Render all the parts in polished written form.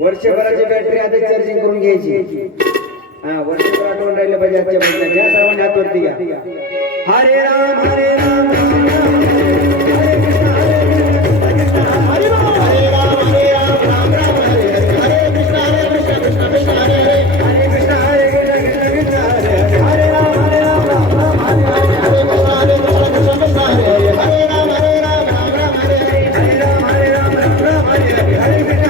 वर्षभराची बॅटरी आधी चार्जिंग करून घ्यायची. हा, वर्षभर आठवण राहिले पाहिजे आजच्या महिन्यात. या सर्वांनी हातवरती घ्या. हरे राम हरे राम राम राम हरे कृष्ण हरे राम हरे राम राम राम हरे कृष्ण कृष्ण कृष्ण हरे हरे कृष्ण कृष्ण कृष्ण हरे हरे हरे राम राम राम हरे हरे कृष्ण कृष्ण हरे हरे हरे राम राम राम हरे हरे हरे राम राम राम हरे हरे हरे कृष्ण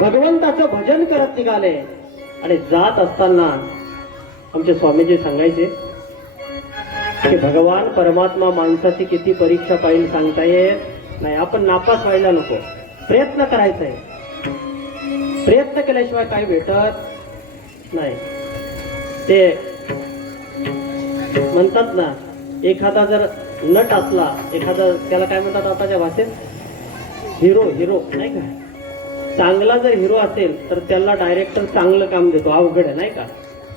भगवंताचं भजन करत निघाले आणि जात असताना आमचे स्वामीजी सांगायचे की भगवान परमात्मा माणसाची किती परीक्षा पाहिजे सांगता येत नाही. आपण नापास व्हायला नको, प्रयत्न करायचा आहे. प्रयत्न केल्याशिवाय काही भेटत नाही. ते म्हणतात ना, एखादा जर नट असला, एखादा त्याला काय म्हणतात आताच्या भाषेत, हिरो नाही का, चांगला जर हिरो असेल तर त्याला डायरेक्टर चांगलं काम देतो, अवघड आहे नाही का.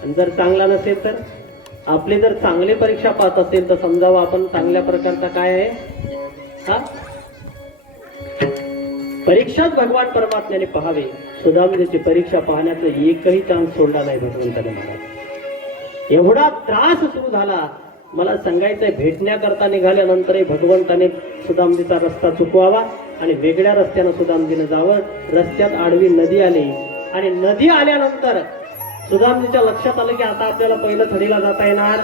आणि जर चांगला नसेल तर आपली जर चांगली परीक्षा पाहत असेल तर समजावं आपण चांगल्या प्रकारचा काय आहे. हा, परीक्षाच भगवान परमात्म्याने पहावे. सुदामजीची परीक्षा पाहण्याचा एकही चान्स सोडला नाही भगवंताने. मला एवढा त्रास सुरू झाला, मला सांगायचंय, भेटण्याकरता निघाल्यानंतरही भगवंताने सुदामजीचा रस्ता चुकवावा आणि वेगळ्या रस्त्यानं सुदामजीने जावं. रस्त्यात आडवी नदी आली आणि नदी आल्यानंतर सुदामजीच्या लक्षात आलं की आता आपल्याला पहिलं थडीला जाता येणार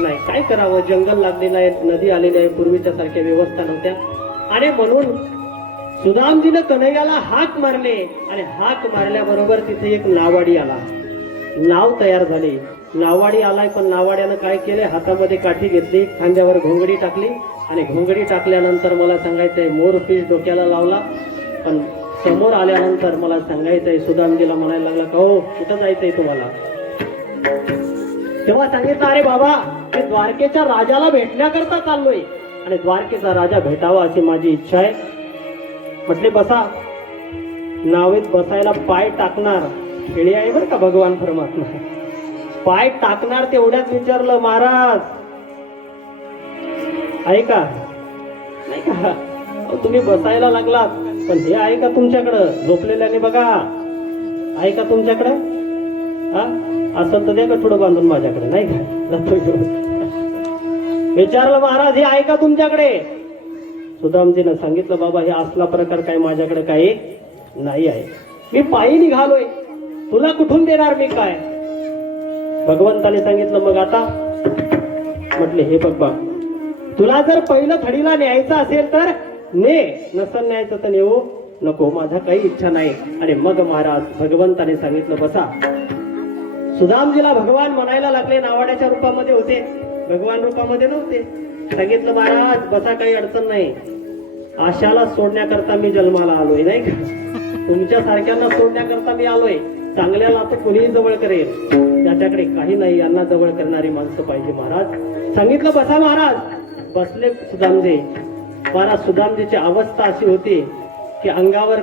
नाही. काय करावं, जंगल लागलेलं आहे, नदी आलेली आहे, पूर्वीच्या सारख्या व्यवस्था नव्हत्या. आणि म्हणून सुदामजीने कन्हैयाला हाक मारले आणि हाक मारल्याबरोबर तिथे एक नावाडी आला. नाव तयार झाली. नावाडी आलाय, पण नावाड्यानं काय केले, हातामध्ये काठी घेतली, खांद्यावर घोंगडी टाकली आणि घोंगडी टाकल्यानंतर मला सांगायचंय मोर पीस डोक्याला लावला. पण समोर आल्यानंतर मला सांगायचंय, सुदामजीला म्हणायला लागला का हो कुठं जायचंय तुम्हाला. तेव्हा सांगितलं, अरे बाबा मी द्वारकेच्या राजाला भेटण्याकरता चाललोय आणि द्वारकेचा राजा भेटावा अशी माझी इच्छा आहे. म्हटले बसा. नावेत बसायला पाय टाकणार खेळी आहे बरं का भगवान परमात्मा. पाय टाकणार तेवढ्यात विचारलं, महाराज ऐका नाही का, तुम्ही बसायला लागलात पण हे आहे का तुमच्याकडं झोपलेल्याने बघा, आहे का तुमच्याकडे. हा, असं तर द्या का थोडं बांधून माझ्याकडे नाही का. विचारलं, महाराज हे आहे का तुमच्याकडे. सुदामजीनं सांगितलं, बाबा हे असला प्रकार काय माझ्याकडे काही नाही आहे, मी पायी निघालोय, तुला कुठून देणार मी काय. भगवंताने सांगितलं, मग आता. म्हटले, हे बघ बा, तुला जर पहिलं थडीला न्यायचं असेल तर ने, नसल न्यायचं तर नेऊ नको, माझा काही इच्छा नाही. आणि मग महाराज भगवंताने सांगितलं बसा. सुदामजीला भगवान म्हणायला लागले, नावाड्याच्या रूपामध्ये होते, भगवान रूपामध्ये नव्हते. सांगितलं, महाराज बसा, काही अडचण नाही, आशाला सोडण्याकरता मी जन्माला आलोय नाही का, तुमच्या सारख्यांना सोडण्याकरता मी आलोय. चांगल्याला तर कोणीही जवळ करेल, त्याच्याकडे काही नाही, यांना जवळ करणारी माणसं पाहिजे महाराज. सांगितलं बसा. महाराज बसले. सुदामजी, महाराज सुदामजीची अवस्था अशी होती की अंगावर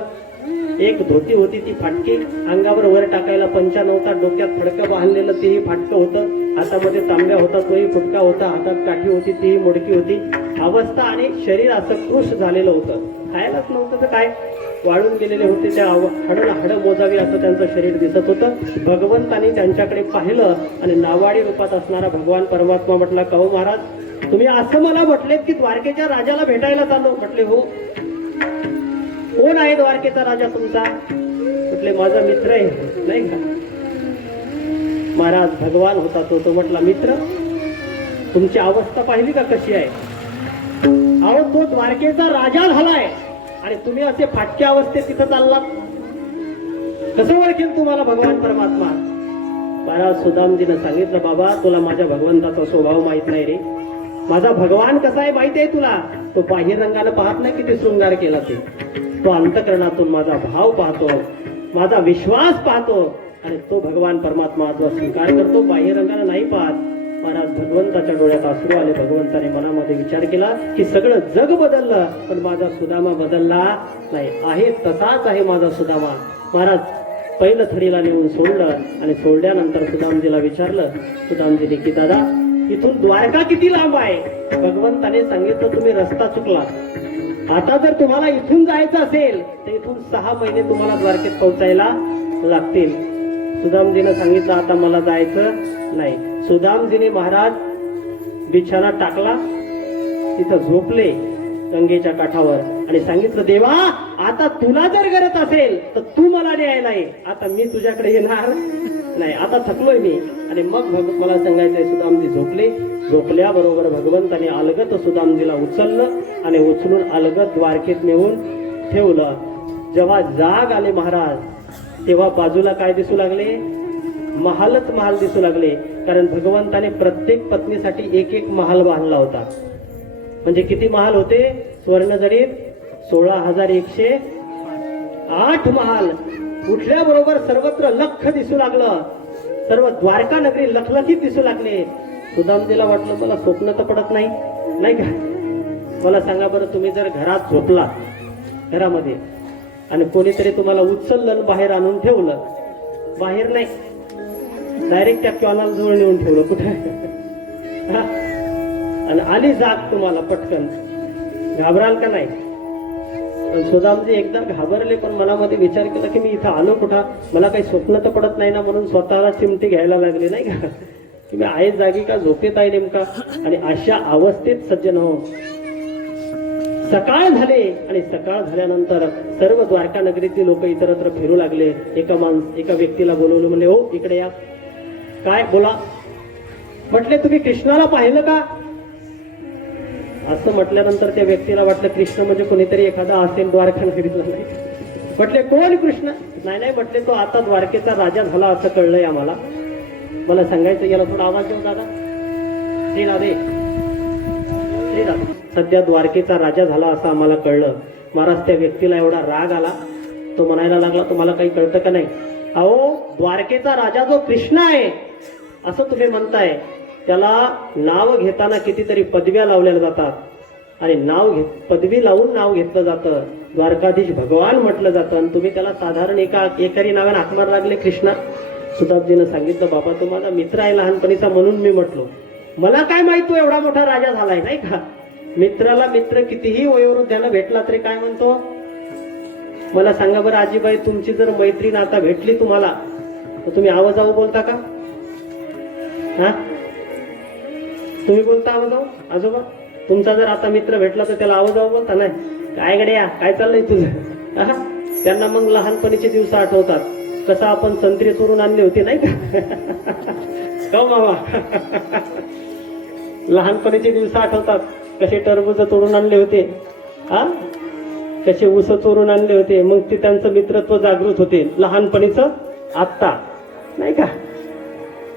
एक धोती होती ती फाटकी, अंगावर वर टाकायला पंचा नव्हता, डोक्यात फडकं बांधलेलं तेही फाटकं होतं, हातामध्ये तांब्या होता तोही फुटका होता, हातात काठी होती तीही मोडकी होती. अवस्था आणि शरीर असं कृश झालेलं होतं, खायलाच नव्हतं तर काय, वाळून गेलेले होते. त्या हाडला हाडं मोजावी असं त्यांचं शरीर दिसत होतं. भगवंतांनी त्यांच्याकडे पाहिलं आणि नावाडी रूपात असणारा भगवान परमात्मा म्हटला, का हो महाराज तुम्ही असं मला म्हटलेत की द्वारकेच्या राजाला भेटायला चाललो. म्हटले हो. कोण आहे द्वारकेचा राजा तुमचा. म्हटले माझा मित्र आहे नाही का. महाराज भगवान होता तो म्हटला, मित्र तुमची अवस्था पाहिली का कशी आहे. अहो तो द्वारकेचा राजा झालाय आणि तुम्ही असे फाटक्या अवस्थेत तिथं चाललात. कसं ओळखेल तुम्हाला भगवान परमात्मा? महाराज सुदामजीनं सांगितलं, बाबा तुला माझ्या भगवंताचा स्वभाव माहित नाही रे. माझा भगवान कसा आहे माहिती आहे तुला? तो बाह्य रंगानं पाहत नाही किती शृंगार केला ते. तो अंतःकरणातून माझा भाव पाहतो, माझा विश्वास पाहतो, आणि तो भगवान परमात्मा जो स्वीकार करतो, बाह्य रंगानं नाही पाहत. महाराज भगवंताच्या डोळ्यात अश्रू आले. भगवंताने मनामध्ये विचार केला की सगळं जग बदललं पण माझा सुदामा बदलला नाही. आहे तसाच आहे माझा सुदामा. महाराज पहिलं थडीला नेऊन सोडलं आणि सोडल्यानंतर सुदामजीला विचारलं. सुदामजीने की दादा इथून द्वारका किती लांब आहे? भगवंताने सांगितलं तुम्ही रस्ता चुकला. आता जर तुम्हाला इथून जायचं असेल तर इथून 6 महिने तुम्हाला द्वारकेत पोहोचायला लागतील. सुदामजीनं सांगितलं आता मला जायचं नाही. सुदामजीने महाराज बिछाना टाकला, तिथं झोपले गंगेच्या काठावर आणि सांगितलं, देवा आता तुला जर गरज असेल तर तू मला न्यायला ये. आता मी तुझ्याकडे येणार नाही, आता थकलोय मी. आणि मग मला सांगायचंय. सुदामजी झोपले. झोपल्याबरोबर भगवंताने अलगत सुदामजीला उचललं आणि उचलून अलगत द्वारकेत नेऊन ठेवलं. जेव्हा जाग आले महाराज तेव्हा बाजूला काय दिसू लागले? महालच महाल दिसू लागले. कारण भगवंताने प्रत्येक पत्नीसाठी एक एक महाल बांधला होता. म्हणजे किती महाल होते? स्वर्णजडीत 16,108 महाल. उठल्याबरोबर सर्वत्र लख दिसू लागलं. सर्व द्वारका नगरी लखलखीत दिसू लागले. सुदामजीला वाटलं मला स्वप्न तर पडत नाही, नाही का? मला सांगा बरं, तुम्ही जर घरात झोपला घरामध्ये आणि कोणीतरी तुम्हाला उचललं बाहेर आणून ठेवलं, बाहेर नाही डायरेक्ट त्या कॅनल जवळ नेऊन ठेवलं कुठे, आणि आली जाग तुम्हाला पटकन, घाबराल का नाही? पण सुदामजी एकदा घाबरले पण मनामध्ये विचार केला की मी इथं आलो कुठं, मला काही स्वप्न तर पडत नाही ना, म्हणून स्वतःला चिमटी घ्यायला लागले नाही का की मी आहे जागी का झोपेत आहे नेमका. आणि अशा अवस्थेत सज्जन हो सकाळ झाले आणि सकाळ झाल्यानंतर सर्व द्वारका नगरीतील लोक इतरत्र फिरू लागले. एका व्यक्तीला बोलवलं, म्हणले हो इकडे या. काय बोला? म्हटले तुम्ही कृष्णाला पाहिलं का? असं म्हटल्यानंतर त्या व्यक्तीला वाटलं कृष्ण म्हणजे कोणीतरी एखादा असेल द्वारका नगरीतला. नाही म्हटले कोण कृष्ण? नाही नाही म्हटले तो आता द्वारकेचा राजा झाला असं कळलंय आम्हाला. मला सांगायचं, याला थोडा आवाज देऊ दादा. श्री राधे, श्री राधे. सध्या द्वारकेचा राजा झाला असं आम्हाला कळलं. महाराज त्या व्यक्तीला एवढा राग आला, तो म्हणायला लागला तुम्हाला काही कळतं का नाही? अहो द्वारकेचा राजा जो कृष्ण आहे असं तुम्ही म्हणताय, त्याला नाव घेताना कितीतरी पदव्या लावल्या जातात आणि पदवी लावून नाव घेतलं जातं. द्वारकाधीश भगवान म्हटलं जातं आणि तुम्ही त्याला साधारण एकारी नावाने हाक मार लागले कृष्णा. सुदामजीनं सांगितलं, बाबा तो माझा मित्र आहे लहानपणीचा म्हणून मी म्हटलो. मला काय माहित तो एवढा मोठा राजा झालाय नाही का. मित्राला मित्र कितीही वयोवृद्धाला भेटला तरी काय म्हणतो? मला सांगा बरं आजीबाई, तुमची जर मैत्रीण आता भेटली तुम्हाला तर तुम्ही आवाजाऊ बोलता का? हा तुम्ही बोलता आवाजाऊ? आजोबा तुमचा जर आता मित्र भेटला तर त्याला आवाजाऊ बोलता? नाही. काय गड्या काय चाललंय तुझं? त्यांना मग लहानपणीचे दिवस आठवतात. कसं आपण संत्री चोरून आणली होती नाही का हो मामा लहानपणीचे दिवस आठवतात. कसे टरबूज चोरून आणले होते, हा कसे ऊस चोरून आणले होते. मग ते त्यांचं मित्रत्व जागृत होते लहानपणीचं. आत्ता नाही का,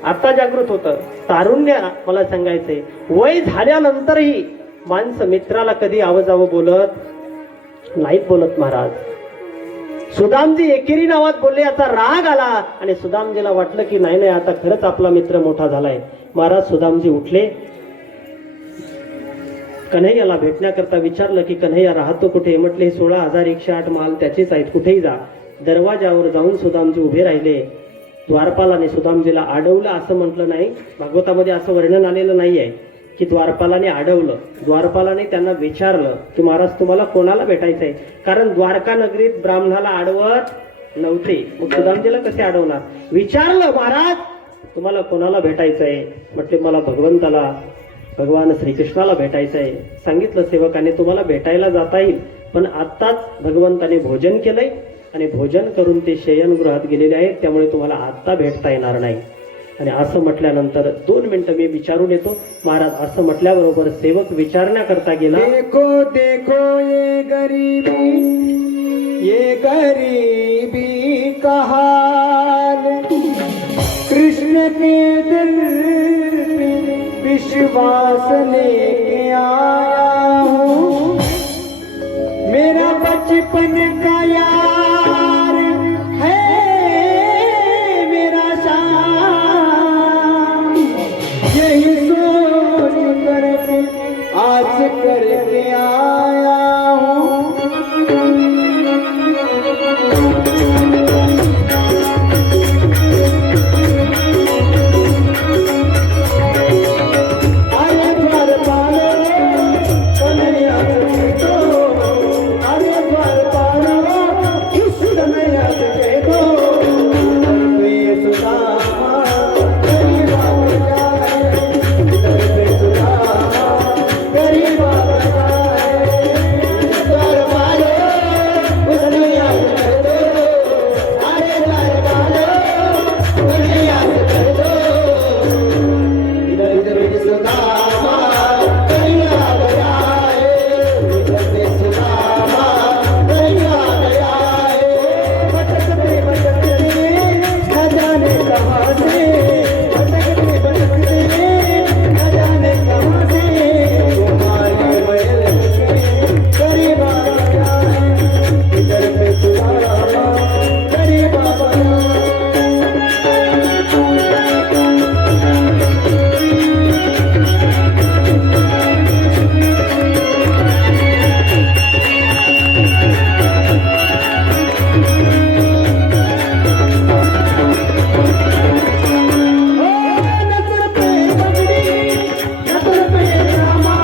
आता जागृत होतं. तारुण्य मला सांगायचंय, वय झाल्यानंतरही माणसं मित्राला कधी आवाजावं बोलत नाहीत बोलत महाराज. सुदामजी एकेरी नावात बोलले, याचा राग आला आणि सुदामजीला वाटलं की नाही नाही आता खरंच आपला मित्र मोठा झालाय. महाराज सुदामजी उठले, कन्हैयाला भेटण्याकरता विचारलं की कन्हैया राहतो कुठे? म्हटले 16,108 माल त्याचेच आहेत, कुठेही जा. दरवाजावर जाऊन सुदामजी उभे राहिले. द्वारपालाने सुदामजीला अडवलं असं म्हटलं नाही, भागवतामध्ये असं वर्णन आलेलं नाहीये की द्वारपालाने अडवलं. द्वारपालाने त्यांना विचारलं की महाराज तुम्हाला कोणाला भेटायचंय? कारण द्वारका नगरीत ब्राह्मणाला अडवत नव्हते, मग सुदामजीला कसे अडवणार? विचारलं महाराज तुम्हाला कोणाला भेटायचंय? म्हटले मला भगवंताला, भगवान श्रीकृष्णाला भेटायचंय. सांगितलं सेवकाने तुम्हाला भेटायला जाता येईल, पण आत्ताच भगवंताने भोजन केलंय आणि भोजन करून ते शयनगृहात गेलेले आहेत, त्यामुळे तुम्हाला आत्ता भेटता येणार नाही. आणि असं म्हटल्यानंतर 2 मिनिटं मी विचारून येतो. महाराज असं म्हटल्याबरोबर सेवक विचारण्याकरता गेला. देखो देखो ये गरीबी का हाल, कृष्ण के दिल पे विश्वास लेके आया हूँ, मेरा बचपन का यार है मेरा शाम, यही सोच कर आज करके आया हूँ. अरे द्वारपालो कन्हैया तुझे तो, अरे द्वारपालो इस कन्हैया तुझे तो, ये सुदामा गरीबा बजाए, ये सुदामा गरीबा बजाए. द्वारपालो कन्हैया तुझे तो, अरे द्वारपालो कन्हैया तुझे तो, इधर इधर सुदामा गरीबा बजाए, इधर सुदामा गरीबा बजाए. भटकते न जाने कहाँ से, भटकते न जाने कहाँ से, तुम्हारी महल के गरीबा बजाए, इधर पे सुदामा गरीबा बजाए. नजर पे पगड़ी, नजर पे रामा,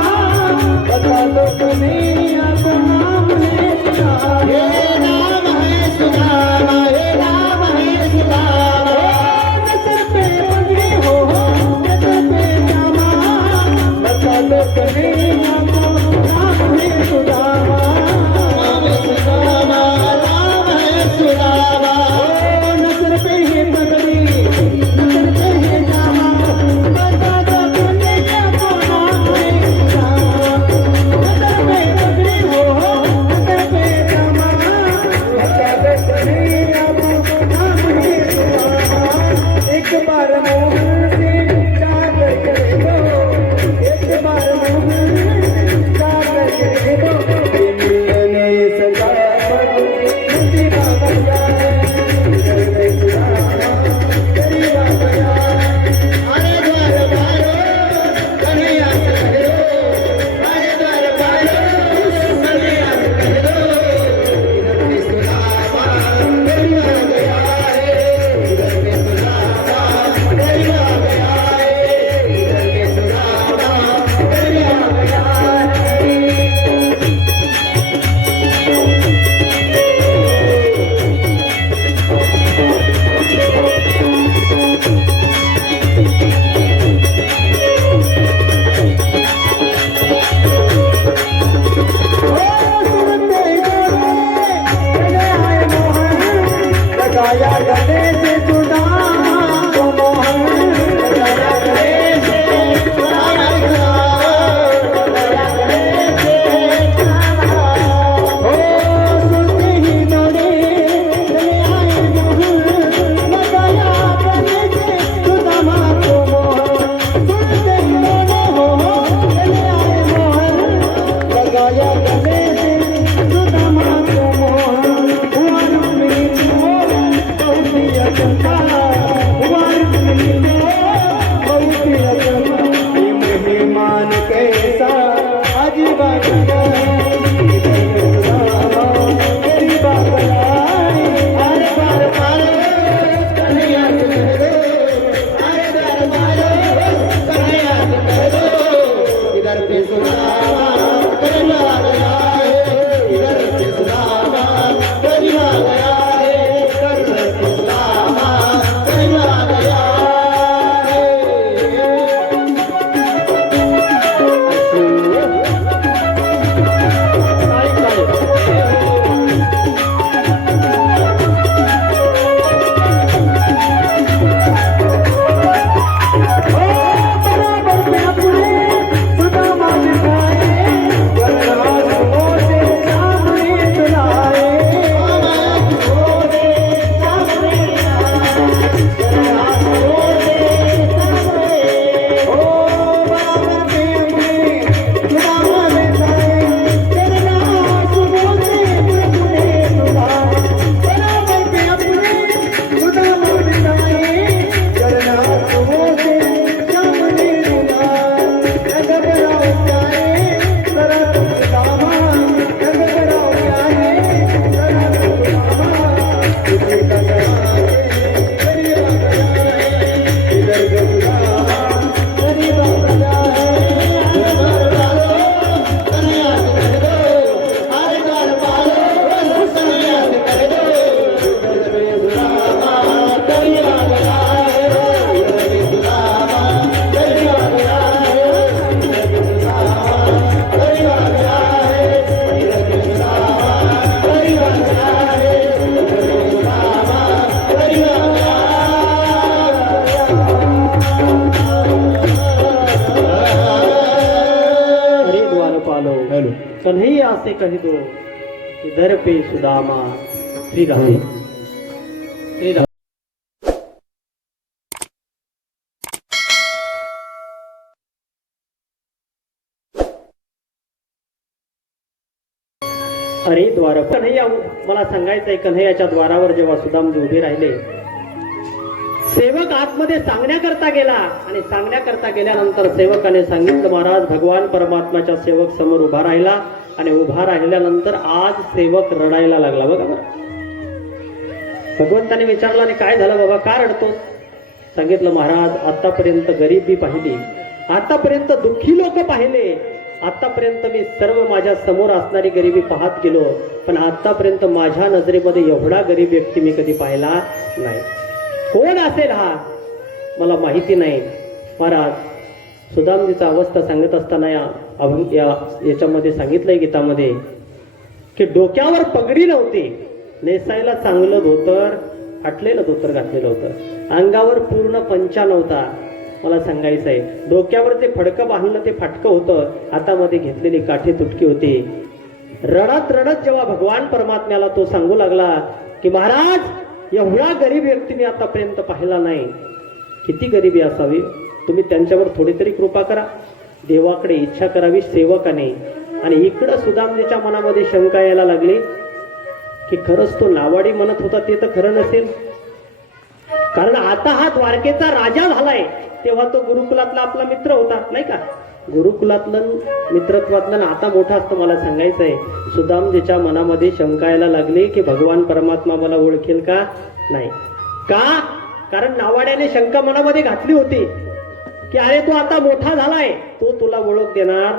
बता दो तुम्हें आपको नाम है सुदामा. ये नाम है सुदामा, ये नाम है सुदामा. नजर पे पगड़ी हो, नजर पे रामा, बता दो तुम्हें आपको नाम है सुदामा. नाम है सुदामा, नाम है सुदामा. नजर पे है पगड़ी, नजर पे है रामा, बता दो तुम्हें आपको नाम है सुदामा. नजर पे पगड़ी हो, नजर पे रामा, बता दो तुम्हें आपको नाम है सुदामा. एक बार मोहन से चाकर करे दो, एक बार मोहन से चाकर करे दो, मिलने सजा पर मुझे बाबा जाए, इधर पे सुदामा गरीबा बजाए. अरे द्वारपालो कन्हैया से कह दो, अरे द्वारपालो कन्हैया से कह दो, इधर पे सुदामा गरीबा बजाए, इधर पे सुदामा गरीबा कन्हैया से कह दो कि दर पे सुदामा। श्री राधे श्री राधे। अरे द्वार कन्हैया, मला सांगायचंय, कन्हैयाच्या द्वारावर जेव्हा सुदामजी उभे राहिले, सेवक आतमध्ये सांगण्याकरता गेला आणि सांगण्याकरता गेल्यानंतर सेवकाने सांगितलं, महाराज भगवान परमात्माच्या सेवक समोर उभा राहिला आणि उभा राहिल्यानंतर आज सेवक रडायला लागला. बघा बरं, भगवंताने विचारलं, आणि काय झालं बाबा, का रडतोस? सांगितलं, महाराज आतापर्यंत गरिबी पाहिली, आतापर्यंत दुःखी लोक पाहिले, आतापर्यंत मी सर्व माझ्या समोर असणारी गरिबी पाहत गेलो, पण आतापर्यंत माझ्या नजरेमध्ये एवढा गरीब व्यक्ती मी कधी पाहिला नाही. कोण असेल हा मला माहिती नाही. महाराज सुदामजीचा अवस्था सांगत असताना याच्यामध्ये सांगितलंय गीतामध्ये की डोक्यावर पगडी नव्हती, नेसायला चांगलं धोतर, फाटलेलं धोतर घातलेलं होतं, अंगावर पूर्ण पंचा नव्हता. मला सांगायचंय, डोक्यावर ते फडकं बांधलं ते फाटकं होतं, हातामध्ये घेतलेली काठी तुटकी होती. रडत रडत जेव्हा भगवान परमात्म्याला तो सांगू लागला की महाराज एवढा गरीब व्यक्ती मी आतापर्यंत पाहिला नाही, किती गरिबी असावी, तुम्ही त्यांच्यावर थोडी तरी कृपा करा. देवाकडे इच्छा करावी सेवकाने. आणि इकडं सुदामजीच्या मनामध्ये शंका यायला लागली की खरंच तो नावाडी म्हणत होता ते तर खरं नसेल, कारण आता हा द्वारकेचा राजा झालाय, तेव्हा तो गुरुकुलातला आपला मित्र होता नाही का, गुरुकुलातलं मित्रत्वातलं नाता मोठा असतं. मला सांगायचंय, सुदामजीच्या मनामध्ये शंका यायला लागली की भगवान परमात्मा मला ओळखेल का नाही. का? कारण नावाड्याने शंका मनामध्ये घातली होती की अरे तो आता मोठा झालाय, तो तुला ओळख देणार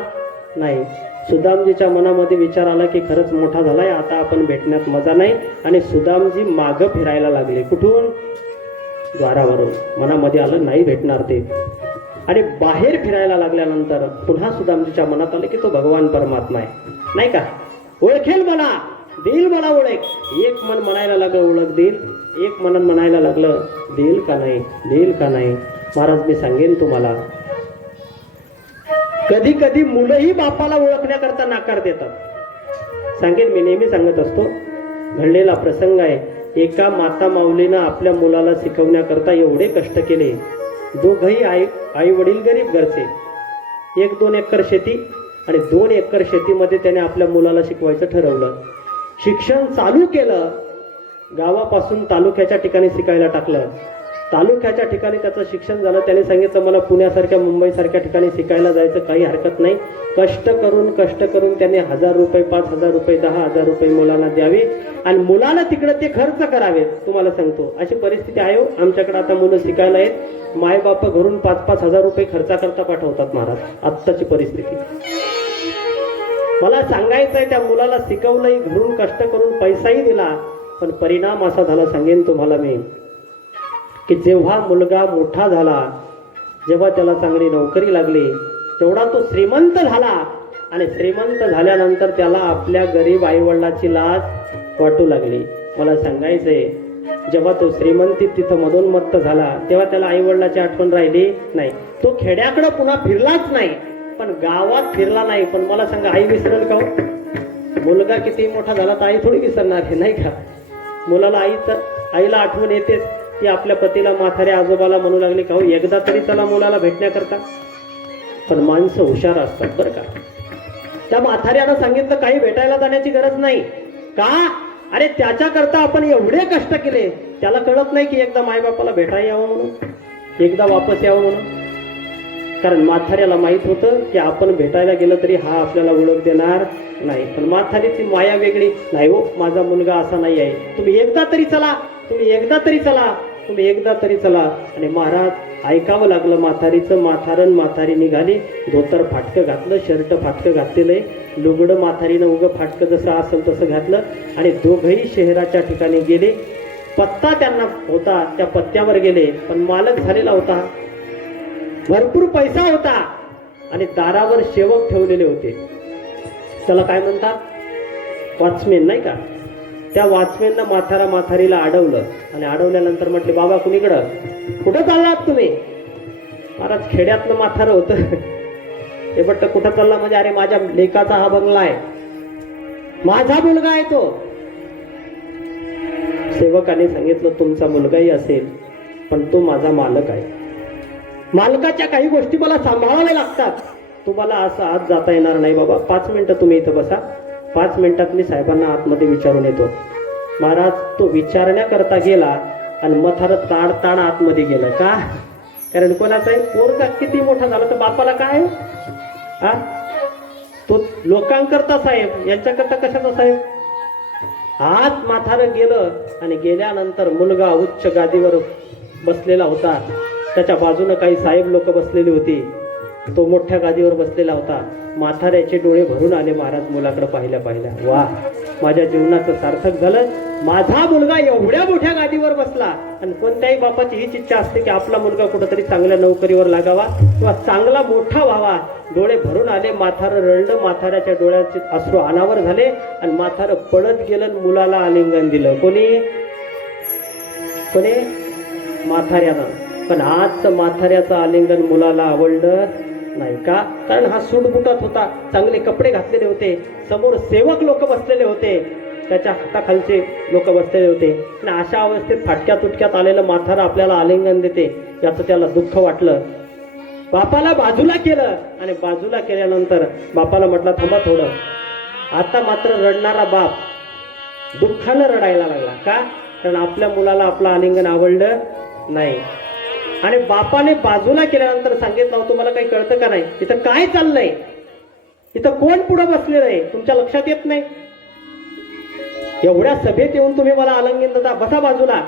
नाही. सुदामजीच्या मनामध्ये विचार आला की खरंच मोठा झालाय, आता आपण भेटण्यात मजा नाही. आणि सुदामजी मागं फिरायला लागले. कुठून? द्वारावरून. मनामध्ये आलं नाही भेटणार ते. आणि बाहेर फिरायला लागल्यानंतर पुन्हा सुदामजीच्या मनात आलं की तो भगवान परमात्मा आहे नाही का, ओळखेल मला, देईल मला ओळख. एक मन म्हणायला लागलं ओळख देईल, एक मन म्हणायला लागलं देईल का नाही, देईल का नाही. महाराज मी सांगेन तुम्हाला, कधी कधी मुलंही बापाला ओळखण्याकरता नाकार देतात. सांगेन, मी नेहमी सांगत असतो, घडलेला प्रसंग आहे. एका माता माऊलीनं आपल्या मुलाला शिकवण्याकरता एवढे कष्ट केले. दोघही आई वडील गरीब घरचे, 1-2 एकर शेती आणि 2 एकर शेतीमध्ये त्याने आपल्या मुलाला शिकवायचं ठरवलं. शिक्षण चालू केलं, गावापासून तालुक्याच्या ठिकाणी शिकायला टाकलं. तालुक्याच्या ठिकाणी त्याचं शिक्षण झालं. त्याने सांगितलं मला पुण्यासारख्या मुंबईसारख्या ठिकाणी शिकायला जायचं काही हरकत नाही. कष्ट करून त्याने 1000 रुपये, 5000 रुपये, 10,000 रुपये मुलाला द्यावे आणि मुलाला तिकडे ते खर्च करावे. तुम्हाला सांगतो अशी परिस्थिती आहे हो आमच्याकडे. आता मुलं शिकायला आहेत, मायबाप घरून 5-5 हजार रुपये खर्चा करता पाठवतात महाराज. आत्ताची परिस्थिती मला सांगायचंय, त्या मुलाला शिकवलंही, घरून कष्ट करून पैसाही दिला, पण परिणाम असा झाला सांगेन तुम्हाला मी की जेव्हा मुलगा मोठा झाला, जेव्हा त्याला चांगली नोकरी लागली, तेवढा तो श्रीमंत झाला. आणि श्रीमंत झाल्यानंतर त्याला आपल्या गरीब आईवडिलाची लाज वाटू लागली. मला सांगायचंय, जेव्हा तो श्रीमंतीत तिथं मधोन्मत्त झाला, तेव्हा त्याला आईवडिलाची आठवण राहिली नाही. तो खेड्याकडे पुन्हा फिरलाच नाही, पण गावात फिरला नाही. पण मला सांगा, आई विसरेल का हो? मुलगा किती मोठा झाला तर आई थोडी विसरणार आहे नाही का. मुलाला आईला आठवण येतेच. ती आपल्या पतीला, म्हाताऱ्या आजोबाला म्हणू लागली का हो एकदा तरी चला मुलाला भेटण्याकरता. पण माणसं हुशार असतात बरं का. त्या म्हाताऱ्यानं सांगितलं काही भेटायला जाण्याची गरज नाही. का? अरे त्याच्याकरता आपण एवढे कष्ट केले, त्याला कळत नाही की एकदा मायबापाला भेटायला यावं म्हणून, एकदा वापस यावं म्हणून. कारण म्हाताऱ्याला माहित होतं की आपण भेटायला गेलं तरी हा आपल्याला ओळख देणार नाही. पण म्हातारीची माया वेगळी. नाही हो, माझा मुलगा असा नाही आहे, तुम्ही एकदा तरी चला, तुम्ही एकदा तरी चला, तुम्ही एकदा तरी चला. आणि महाराज ऐकावं लागलं म्हातारीचं. म्हातारी निघाली, धोतर फाटकं घातलं, शर्ट फाटकं घातलेलं आहे, लुगडं म्हातारीनं उगं फाटकं जसं असेल तसं घातलं. आणि दोघंही शहराच्या ठिकाणी गेले. पत्ता त्यांना होता, त्या पत्त्यावर गेले. पण मालक झालेला होता, भरपूर पैसा होता आणि दारावर सेवक ठेवलेले होते. त्याला काय म्हणतात, वॉचमॅन नाही का. त्या वॉचमॅननं म्हातारीला अडवलं आणि अडवल्यानंतर म्हटले, बाबा कुणीकडं, कुठं चाललात तुम्ही? महाराज खेड्यातलं म्हातारं होतं. हे बट्ट कुठं चालला म्हणजे, अरे माझ्या लेकाचा हा बंगला आहे, माझा मुलगा आहे तो. सेवकाने सांगितलं तुमचा मुलगाही असेल पण तो माझा मालक आहे. मालकाच्या काही गोष्टी मला सांभाळाव्या लागतात. तुम्हाला असं आत जाता येणार नाही बाबा. 5 मिनिटं तुम्ही इथं बसा. 5 मिनिटात मी साहेबांना आतमध्ये विचारून येतो. महाराज तो विचारण्याकरता गेला आणि मथार ताड आतमध्ये गेलं. का? कारण कोणाचा आहे पोरगा किती मोठा झाला तर बापाला काय हा तो लोकांकरता साहेब, यांच्याकरता कशाचा साहेब? आत म्हातारं गेलं आणि गेल्यानंतर मुलगा उच्च गादीवर बसलेला होता. त्याच्या बाजूने काही साहेब लोक बसलेली होती. तो मोठ्या गादीवर बसलेला होता. म्हाताऱ्याचे डोळे भरून आले महाराज मुलाकडे पाहिल्या. वा, माझ्या जीवनाचं सार्थक झालं. माझा मुलगा एवढ्या मोठ्या गादीवर बसला. आणि कोणत्याही बापाची हीच इच्छा असते की आपला मुलगा कुठेतरी चांगल्या नोकरीवर लागावा किंवा चांगला मोठा व्हावा. डोळे भरून आले. म्हातारं रडलं. म्हाताऱ्याच्या डोळ्याचे अश्रू अनावर झाले आणि म्हातारं पळत गेलं. मुलाला आलिंगन दिलं. कोणी? म्हाताऱ्यानं. पण आजचं म्हाताऱ्याचं आलिंगन मुलाला आवडलं नाही. का? कारण हा सूटबुटात होता. चांगले कपडे घातलेले होते. समोर सेवक लोक बसलेले होते. त्याच्या हाताखालचे लोक बसलेले होते. आणि अशा अवस्थेत फाटक्या तुटक्यात आलेलं म्हातारं आपल्याला आलिंगन देते याचं त्याला दुःख वाटलं. बापाला बाजूला केलं आणि बाजूला केल्यानंतर बापाला म्हटलं थांबा थोडं. आता मात्र रडणारा बाप दुःखानं रडायला लागला. का? कारण आपल्या मुलाला आपलं आलिंगन आवडलं नाही. आणि बापाने बाजूला केल्यानंतर सांगितलं तुम्हाला काही कळतं का नाही? इथं काय चाललंय? इथं कोण पुढे बसलेलं आहे? तुमच्या लक्षात येत नाही? एवढ्या सभेत येऊन तुम्ही मला आलिंगन देता, बसा बाजूला.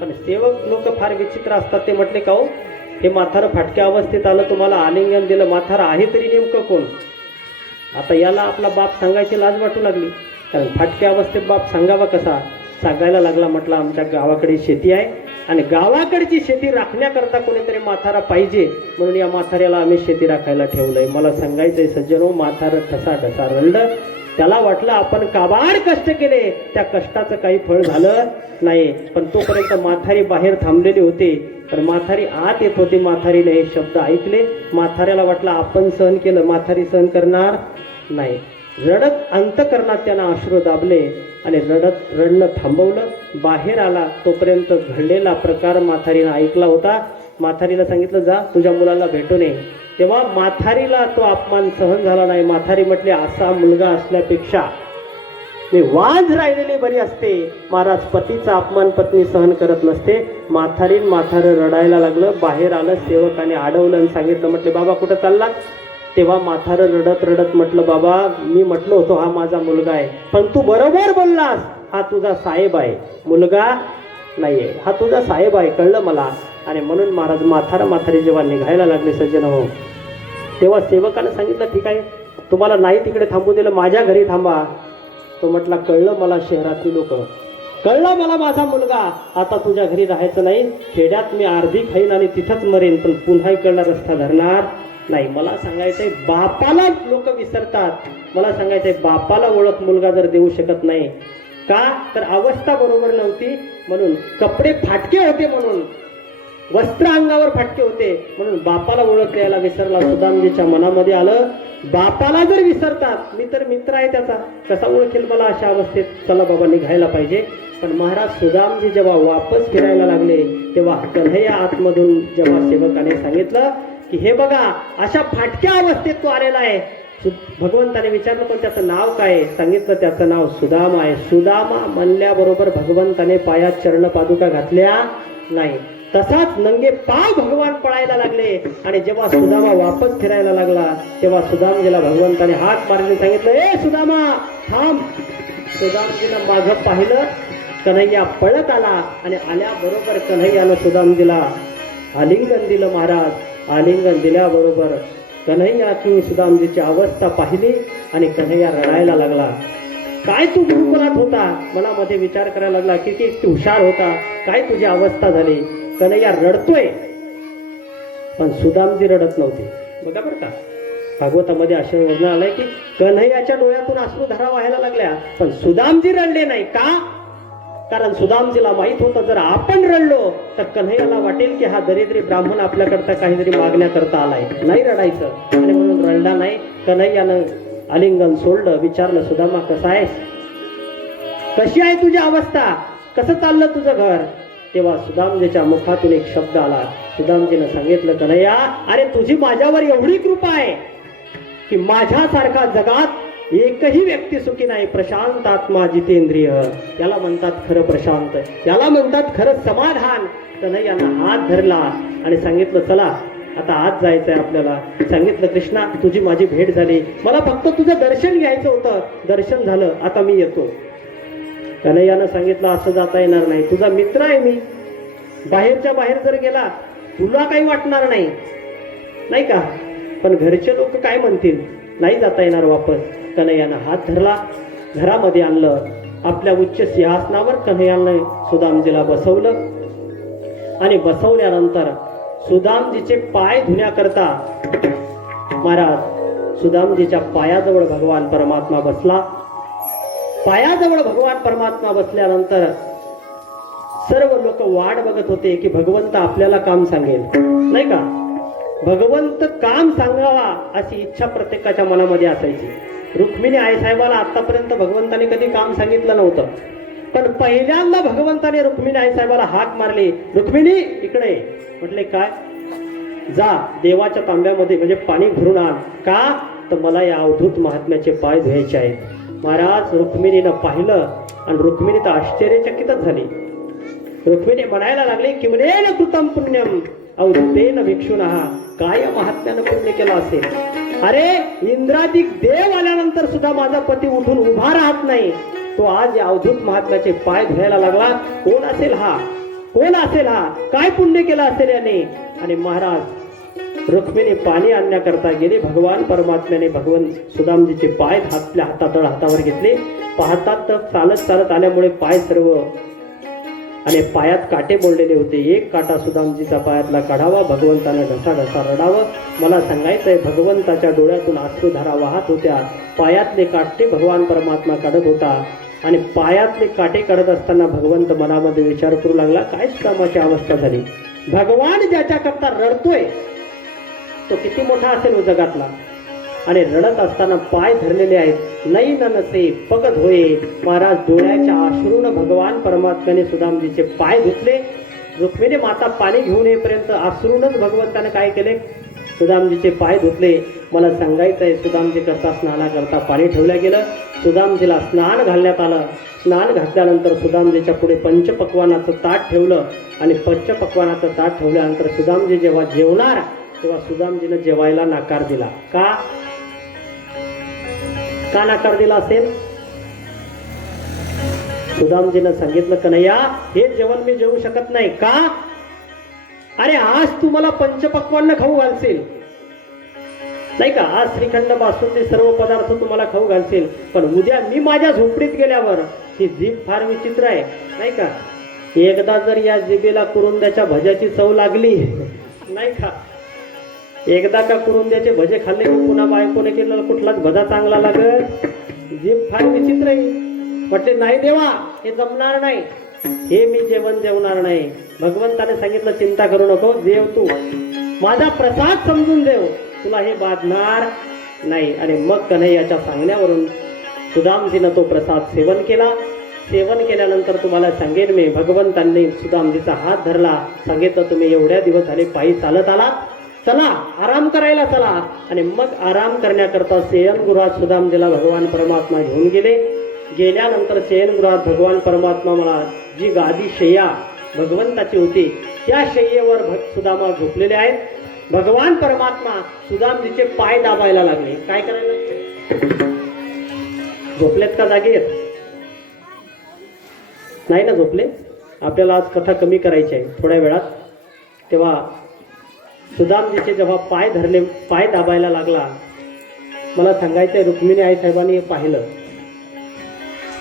पण सेवक लोक फार विचित्र असतात. ते म्हटले का हो हे म्हातारं फाटक्या अवस्थेत आलं, तुम्हाला आलिंगन दिलं, म्हातारं आहे तरी नेमकं कोण? आता याला आपला बाप सांगायची लाज वाटू लागली. कारण फाटक्या अवस्थेत बाप सांगावा कसा? सांगायला लागला. म्हटलं आमच्या गावाकडे शेती आहे आणि गावाकडची शेती राखण्याकरता कोणीतरी म्हातारा पाहिजे म्हणून या म्हाताऱ्याला आम्ही शेती राखायला ठेवलंय. मला सांगायचंय सज्जनो, म्हातारं ठसा रडलं. त्याला वाटलं आपण काबाड कष्ट केले, त्या कष्टाचं काही फळ झालं नाही. पण तोपर्यंत म्हातारी बाहेर थांबलेली होती. तर म्हातारी आत येत होती. म्हातारीने हे शब्द ऐकले. म्हाताऱ्याला वाटलं आपण सहन केलं, म्हातारी सहन करणार नाही. रडत अंतकरणात त्यांना अश्रू दाबले आणि रडणं थांबवलं. बाहेर आला. तोपर्यंत घडलेला प्रकार म्हातारीनं ऐकला होता. म्हातारीला सांगितलं जा तुझ्या मुलाला भेटून ये. तेव्हा म्हातारीला तो अपमान सहन झाला नाही. म्हातारी म्हटली असा मुलगा असल्यापेक्षा मी वाज राहिलेली बरी असते. महाराज पतीचा अपमान पत्नी सहन करत नसते. म्हातारं रडायला लागलं. बाहेर आलं. सेवकाने अडवलं आणि सांगितलं म्हटले बाबा कुठं चालला? तेव्हा म्हातारं रडत म्हटलं बाबा मी म्हटलं होतो हा माझा मुलगा आहे, पण तू बरोबर बोललास, हा तुझा साहेब आहे, मुलगा नाहीये, हा तुझा साहेब आहे, कळलं मला. आणि म्हणून महाराज म्हातारी जेव्हा निघायला लागले सज्जन हो, तेव्हा सेवकानं सांगितलं ठीक आहे तुम्हाला नाही तिकडे थांबू दिलं, माझ्या घरी थांबा. तो म्हटला कळलं मला शहरातली लोक, कळलं मला माझा मुलगा, आता तुझ्या घरी राहायचं नाही, खेड्यात मी अर्धी खाईन आणि तिथंच मरेन, पण पुन्हा इकडला रस्ता धरणार नाही. मला सांगायचंय बापाला लोक विसरतात. मला सांगायचंय बापाला ओळख मुलगा जर देऊ शकत नाही का, तर अवस्था बरोबर नव्हती म्हणून, कपडे फाटके होते म्हणून, वस्त्र अंगावर फाटके होते म्हणून बापाला ओळख द्यायला विसरला. सुदामजीच्या मनामध्ये आलं बापाला जर विसरतात, मी तर मित्र आहे त्याचा, कसा ओळखेल मला अशा अवस्थेत, चला बाबा निघायला पाहिजे. पण महाराज सुदामजी जेव्हा वापस फिरायला लागले तेव्हा कन्हैया आतमधून जेव्हा सेवकाने सांगितलं की हे बघा अशा फाटक्या अवस्थेत तो आलेला आहे. भगवंताने विचारलं पण त्याचं नाव काय? सांगितलं त्याचं नाव सुदामा आहे. सुदामा म्हणल्याबरोबर भगवंताने पायात चरण पादुका घातल्या नाही, तसाच नंगे पाव भगवान पळायला लागले. आणि जेव्हा सुदामा वापस फिरायला लागला तेव्हा सुदामजीला भगवंताने हात मारले, सांगितलं ए सुदामा थांब. सुदामजीनं मागं पाहिलं, कन्हैया पळत आला आणि आल्याबरोबर कन्हैयानं सुदामजीला आलिंगन दिलं. महाराज आलिंगन दिल्याबरोबर कन्हैयाची सुदामजीची अवस्था पाहिली आणि कन्हैया रडायला लागला. काय तू गुरुकुलात होता? मनामध्ये विचार करायला लागला की किती हुशार होता, काय तुझी अवस्था झाली. कन्हैया रडतोय पण सुदामजी रडत नव्हते. बघा बरं का, भागवतामध्ये असे वर्णन आलंय की कन्हैयाच्या डोळ्यातून अश्रू धारा व्हायला लागल्या पण सुदामजी रडले नाही. का? कारण सुदामजीला माहित होतं जर आपण रडलो तर कन्हैयाला वाटेल की हा दरिद्री ब्राह्मण आपल्याकरता काहीतरी मागण्याकरता आलाय, नाही रडायचं. आणि म्हणून रडला नाही. कन्हैयानं आलिंगन सोडलं, विचारलं सुदामा कसा आहेस, कशी आहे तुझी अवस्था, कसं चाललं तुझं घर. तेव्हा सुदामजीच्या मुखातून एक शब्द आला. सुदामजीनं सांगितलं कन्हैया, अरे तुझी माझ्यावर एवढी कृपा आहे की माझ्यासारखा जगात एकही व्यक्ती सुखी नाही. प्रशांत आत्मा जितेंद्रिय, याला म्हणतात खरं प्रशांत, याला म्हणतात खरं समाधान. कन्हैयानं हात धरला आणि सांगितलं चला आता आज जायचंय आपल्याला. सांगितलं कृष्णा तुझी माझी भेट झाली, मला फक्त तुझं दर्शन घ्यायचं होतं, दर्शन झालं, आता मी येतो. कन्हैयानं सांगितलं असं जाता येणार नाही, तुझा मित्र आहे मी, बाहेरच्या बाहेर जर गेला तुला काही वाटणार नाही, नाही का, पण घरचे लोक काय म्हणतील, नाही जाता येणार वापस. कन्हैयानं हात धरला, घरामध्ये आणलं, आपल्या उच्च सिंहासनावर कन्हैयानं सुदामजीला बसवलं आणि बसवल्यानंतर सुदामजीचे पाय धुण्याकरता महाराज सुदामजीच्या पायाजवळ भगवान परमात्मा बसला. पायाजवळ भगवान परमात्मा बसल्यानंतर सर्व लोक वाट बघत होते की भगवंत आपल्याला काम सांगेल, नाही का, भगवंत काम सांगावा अशी इच्छा प्रत्येकाच्या मनामध्ये असायची. रुक्मिणी आईसाहेबाला आतापर्यंत भगवंताने कधी काम सांगितलं नव्हतं, पण पहिल्यांदा भगवंताने रुक्मिणी आईसाहेबाला हाक मारली, रुक्मिणी इकडे. म्हटले काय, जा देवाच्या तांब्यामध्ये म्हणजे पाणी भरून आण. का तर मला या अवधूत महात्म्याचे पाय धुवायचे आहेत. महाराज रुक्मिणीनं पाहिलं आणि रुक्मिणी तर आश्चर्यचकितच झाली. रुक्मिणी म्हणायला लागली किमनेन कृतम पुण्यम अवधूतेन भिक्षुनः, काय महात्म्यानं पुण्य केलं असेल. अरे इंद्रादिक देव आल्यानंतर सुद्धा माझा पती उठून उभा राहत नाही, तो आज या अवधूत महात्म्याचे पाय धुवायला लागला. कोण असेल हा, कोण असेल हा, काय पुण्य केलं असेल याने. आणि महाराज रुक्मिणी पाणी आणण्याकरता गेली. भगवान परमात्म्याने भगवान सुदामजीचे पाय आपल्या हातावर घेतले. पाहतात तर चालत चालत आल्यामुळे पाय सर्व आणि पायात काटे बोललेले होते. एक काटा सुदामजीचा पायातला काढावा, भगवंताने घसा रडावं. मला सांगायचंय भगवंताच्या डोळ्यातून अश्रुधारा वाहत होत्या. पायातले काटे भगवान परमात्मा काढत होता आणि पायातले काटे काढत असताना भगवंत मनामध्ये विचार करू लागला, काय सुदामाची अवस्था झाली. भगवान ज्याच्याकरता रडतोय तो किती मोठा असेल जगातला. आणि रडत असताना पाय धरलेले आहेत. नाही नसे पगत होय. महाराज डोळ्याच्या अश्रूनं भगवान परमात्म्याने सुदामजीचे पाय धुतले. रुक्मिणी माता पाणी घेऊन येईपर्यंत अश्रूनच भगवंताने काय केले, सुदामजीचे पाय धुतले. मला सांगायचंय सुदामजी करता स्नानाकरता पाणी ठेवलं गेलं. सुदामजीला स्नान घालण्यात आलं. स्नान घातल्यानंतर सुदामजीच्या पुढे पंचपक्वानाचं ताट ठेवलं आणि पंचपक्वानाचं ताट ठेवल्यानंतर सुदामजी जेव्हा जेवणार तेव्हा सुदामजीनं जेवायला नकार दिला. का नकार दिला असेल. सुदामजीनं सांगितलं कन्हैया हे जेवण मी जेवू शकत नाही. का, अरे आज तू मला पंचपक्वान्न खाऊ घालशील, नाही का, आज श्रीखंड बासुंदी सर्व पदार्थ तुम्हाला खाऊ घालशील, पण उद्या मी माझ्या झोपडीत गेल्यावर ही जीभ फार विचित्र आहे, नाही का. एकदा जर या जिभेला कुरुंद्याच्या भज्याची चव लागली, नाही का, एकदा का कुरुंद्याचे भजे खाल्ले की पुन्हा बायकोने केलेला कुठलाच भजा चांगला लागत. जीभ फार विचित्र आहे. म्हटले नाही देवा हे जमणार नाही, हे मी जेवण जेवणार नाही. भगवंताने सांगितलं चिंता करू नको, जेव तू, माझा प्रसाद समजून जेव, तुला हे बाधणार नाही. आणि मग कन्हैयाच्या सांगण्यावरून सुदामजीनं तो प्रसाद सेवन केला. सेवन केल्यानंतर तुम्हाला सांगेन मी, भगवंतांनी सुदामजीचा हात धरला. सांगितलं तुम्ही एवढ्या दिवस झाले पायी चालत आला, चला आराम करायला चला. आणि मग आराम करण्याकरता शयनगृहात सुदामजीला भगवान परमात्मा घेऊन गेले. गेल्यानंतर शयनगृहात भगवान परमात्मा मला जी गादी शय्या भगवंताची होती त्या शय्येवर सुदामा झोपलेले आहेत. भगवान परमात्मा सुदामजीचे पाय दाबायला लागले. काय करायला लागले, झोपलेत का जागे नाही ना झोपले. आपल्याला आज कथा कमी करायची आहे थोड्या वेळात. तेव्हा सुदामजीचे जेव्हा पाय धरले, पाय दाबायला लागला, मला सांगायचंय रुक्मिणी आई साहेबांनी पाहिलं,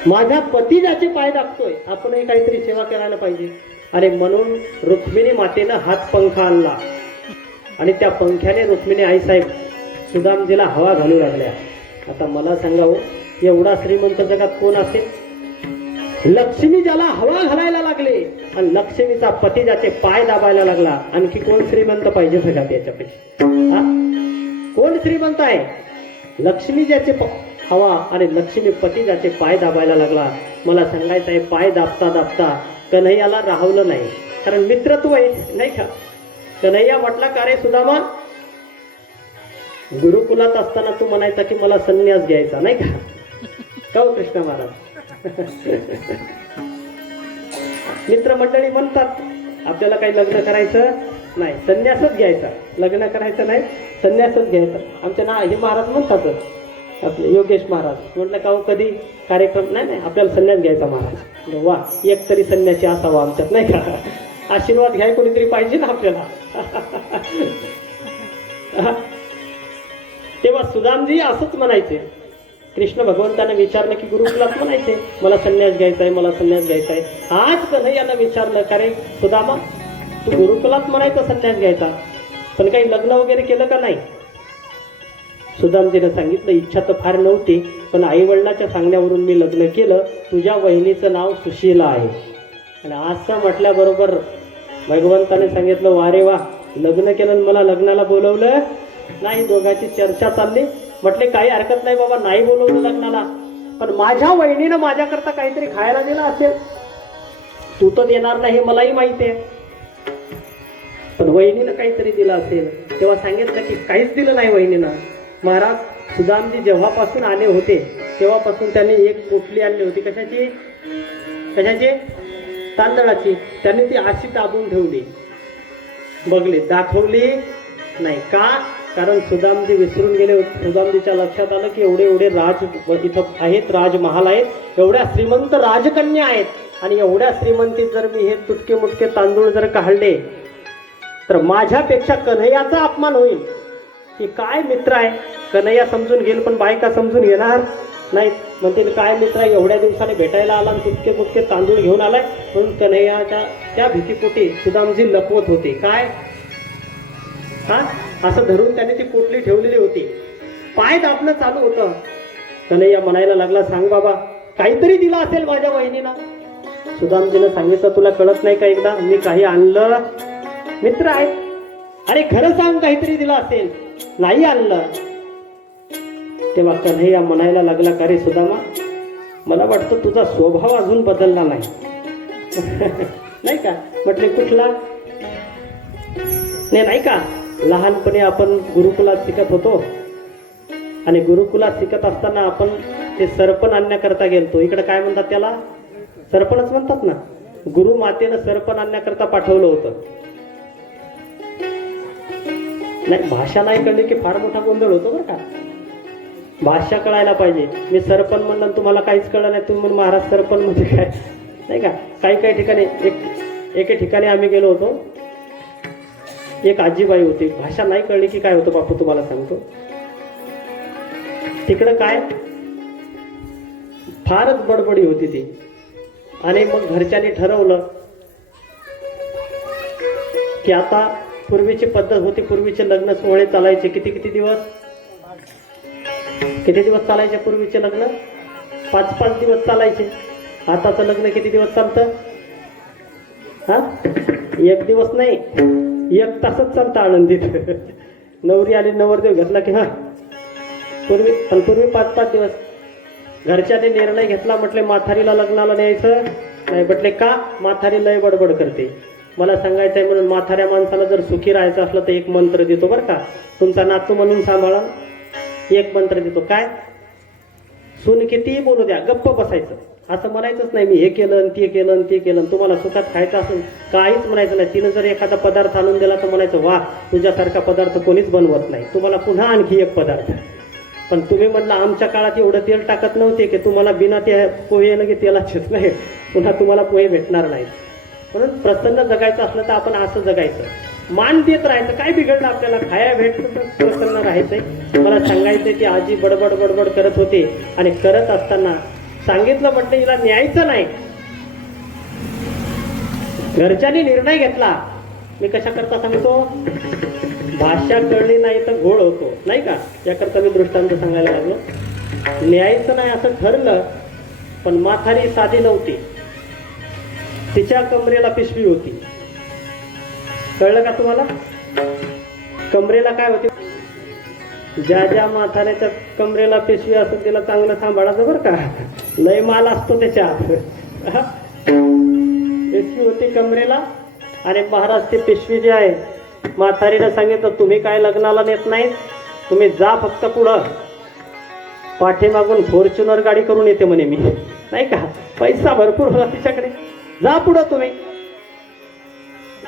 माझा पती ज्याचे पाय दाबतोय, आपणही काहीतरी सेवा करायला पाहिजे. आणि म्हणून रुक्मिणी मातेनं हात पंखा आणला आणि त्या पंख्याने रुक्मिणी आई साहेब सुदामजीला हवा घालू लागल्या. आता मला सांगावं, एवढा श्रीमंत जगात कोण असेल. लक्ष्मी ज्याला हवा घालायला लागले आणि लक्ष्मीचा पती ज्याचे पाय दाबायला लागला, आणखी कोण श्रीमंत पाहिजे जगात याच्यापेक्षा. कोण श्रीमंत आहे. लक्ष्मी ज्याचे हवा आणि लक्ष्मीपती ज्याचे पाय दाबायला लागला. मला सांगायचं आहे, पाय दाबता दाबता कन्हैयाला राहवलं नाही, कारण मित्रत्व आहे नाही का. कन्हैया म्हटला, का रे सुदामा, गुरुकुलात असताना तू म्हणायचा की मला संन्यास घ्यायचा नाही का. हो कृष्ण महाराज. मित्रमंडळी म्हणतात आपल्याला काही लग्न करायचं नाही, संन्यासच घ्यायचा, लग्न करायचं नाही, संन्यासच घ्यायचा. आमच्या ना हे महाराज म्हणतात आपले योगेश महाराज. म्हटलं का हो कधी कार्यक्रम नाही नाही आपल्याला संन्यास घ्यायचा महाराज. वा, एक तरी संन्यासी असावा आमच्यात नाही का. आशीर्वाद घ्याय कोणीतरी पाहिजे ना आपल्याला. तेव्हा सुदामजी असंच म्हणायचे. कृष्ण भगवंताने विचारलं की गुरुकुलात म्हणायचे मला संन्यास घ्यायचा आहे, मला संन्यास घ्यायचा आहे. आज कन्हैयानं विचारलं, का रे सुदामा, तू गुरुकुलात म्हणायचा संन्यास घ्यायचा, पण काही लग्न वगैरे केलं का नाही. सुदामजीने सांगितलं, इच्छा तर फार नव्हती, पण आई वडिलाच्या सांगण्यावरून मी लग्न केलं. तुझ्या वहिनीचं नाव सुशीला आहे. आणि असं म्हटल्याबरोबर भगवंताने सांगितलं, वा रे वा, लग्न केलं आणि मला लग्नाला बोलवलं नाही. दोघांची चर्चा चालली. म्हटले काही हरकत नाही बाबा, नाही बोलवलं लग्नाला, पण माझ्या वहिनीनं माझ्याकरता काहीतरी खायला दिलं असेल. तू तर देणार नाही हे मलाही माहिती आहे, पण वहिनीनं काहीतरी दिलं असेल. तेव्हा सांगितलं की काहीच दिलं नाही वहिनीनं. महाराज, सुदामजी जेव्हापासून आले होते तेव्हापासून त्यांनी एक पोटली आणली होती. कशाची? कशाची? तांदळाची. त्यांनी ती अशी दाबून ठेवली. बघले, दाखवली नाही का, कारण सुदामजी विसरून गेले होते. सुदामजीच्या लक्षात आलं की एवढे एवढे राज इथं आहेत, राजमहाल आहेत, एवढ्या श्रीमंत राजकन्या आहेत, आणि एवढ्या श्रीमंतीत जर मी हे तुटके मुटके तांदूळ जर काढले तर माझ्यापेक्षा कन्हैयाचा अपमान होईल. की काय मित्र आहे. कन्हैया समजून घेईल, पण बायका समजून घेणार नाही. म्हणते काय मित्र आहे, एवढ्या दिवसाने भेटायला आला आणि तुटके मुटके तांदूळ घेऊन आलाय. म्हणून कन्हैयाच्या त्या भीतीपोटी सुदामजी लपवत होते. काय हा, असं धरून त्याने ती पोटली ठेवलेली होती. पाय दाबणं चालू होतं. कन्हैया म्हणायला लागला, सांग बाबा, काहीतरी दिलं असेल माझ्या वहिनीनं. सुदामजीनं सांगितलं, तुला कळत नाही का एकदा, मी काही आणलं. मित्र आहेत, अरे खरं सांग, काहीतरी दिलं असेल. नाही आणलं. तेव्हा कन्हैया म्हणायला लागला, का रे सुदामा, मला वाटतं तुझा स्वभाव अजून बदलला नाही. नाही का. म्हटले कुठला. नाही का, लहानपणी आपण गुरुकुलात शिकत होतो, आणि गुरुकुलात शिकत असताना आपण ते सरपण आणण्याकरता गेलतो. इकडे काय म्हणतात त्याला, सरपणच म्हणतात ना. गुरु मातेनं सरपण आणण्याकरता पाठवलं होतं. नाही, भाषा नाही कळली की फार मोठा गोंधळ होतो बरं का. भाषा कळायला पाहिजे. मी सरपण म्हणलं तुम्हाला काहीच कळलं नाही, तुम्ही म्हणून महाराज सरपण म्हणजे काय नाही का. काही काही ठिकाणी एके ठिकाणी आम्ही गेलो होतो. एक आजीबाई होती, भाषा नाही कळली की काय होतं बापू तुम्हाला सांगतो. तिकडं काय फारच बडबडी होती ती. आणि मग घरच्यांनी ठरवलं की आता पूर्वीची पद्धत होती, पूर्वीचे लग्न सोहळे चालायचे किती दिवस, किती दिवस चालायचे पूर्वीचे लग्न, 5-5 दिवस चालायचे. आताचं लग्न किती दिवस चालतं, हा 1 दिवस नाही, 1 तासच चालतं आनंदीत. नवरी आली, नवरदेव घेतला की हा पूर्वी 5-5 दिवस. घरच्याने निर्णय घेतला, म्हटले म्हातारीला लग्नाला न्यायचं नाही. म्हटले का, म्हातारी लय बडबड करते. मला सांगायचं आहे, म्हणून म्हाताऱ्या माणसाला जर सुखी राहायचं असलं तर एक मंत्र देतो बरं का, तुमचा नातू म्हणून सांभाळा. एक मंत्र देतो. काय, सून कितीही बोलू द्या, गप्प बसायचं. असं म्हणायचंच नाही मी हे केलं आणि ते केलं आणि ते केलं. तुम्हाला सुखात खायचं असेल काहीच म्हणायचं नाही. तिनं जर एखादा पदार्थ आणून दिला तर म्हणायचं वा, तुझ्यासारखा पदार्थ कोणीच बनवत नाही, तुम्हाला पुन्हा आणखी एक पदार्थ. पण तुम्ही म्हणलं आमच्या काळात एवढं तेल टाकत नव्हते की तुम्हाला बिना ते पोहे न की तेलाचेच नाही, पुन्हा तुम्हाला पोहे भेटणार नाहीत. म्हणून प्रसन्न जगायचं असलं तर आपण असं जगायचं, मान देत राहायचं. काय बिघडलं आपल्याला, खाया भेटतं तर प्रसन्न राहायचंय. मला सांगायचंय की आजी बडबड बडबड करत होती, आणि करत असताना सांगितलं, म्हटलं हिला न्यायचं नाही. घरच्यांनी निर्णय घेतला. मी कशा करता सांगतो, भाषा कळली नाही तर घोळ होतो नाही का, याकरता मी दृष्टांत सांगायला लागलो. न्यायचं नाही असं ठरलं, पण म्हातारी साधी नव्हती, तिच्या कमरेला पिशवी होती. कळलं का तुम्हाला, कमरेला काय होती, ज्या ज्या म्हाताऱ्याच्या कमरेला पिशवी असतो तिला चांगलं सांभाळायचं बरं का, लय माल असतो त्याच्यात. पिशवी होती कमरेला आणि महाराज ती पिशवी जी आहे, म्हातारीनं सांगितलं तुम्ही काय लग्नाला नेत नाही, तुम्ही जा फक्त पुढं, पाठीमागून फॉर्च्युनर गाडी करून येते म्हणे मी, नाही का, पैसा भरपूर होता तिच्याकडे, जा पुढं तुम्ही.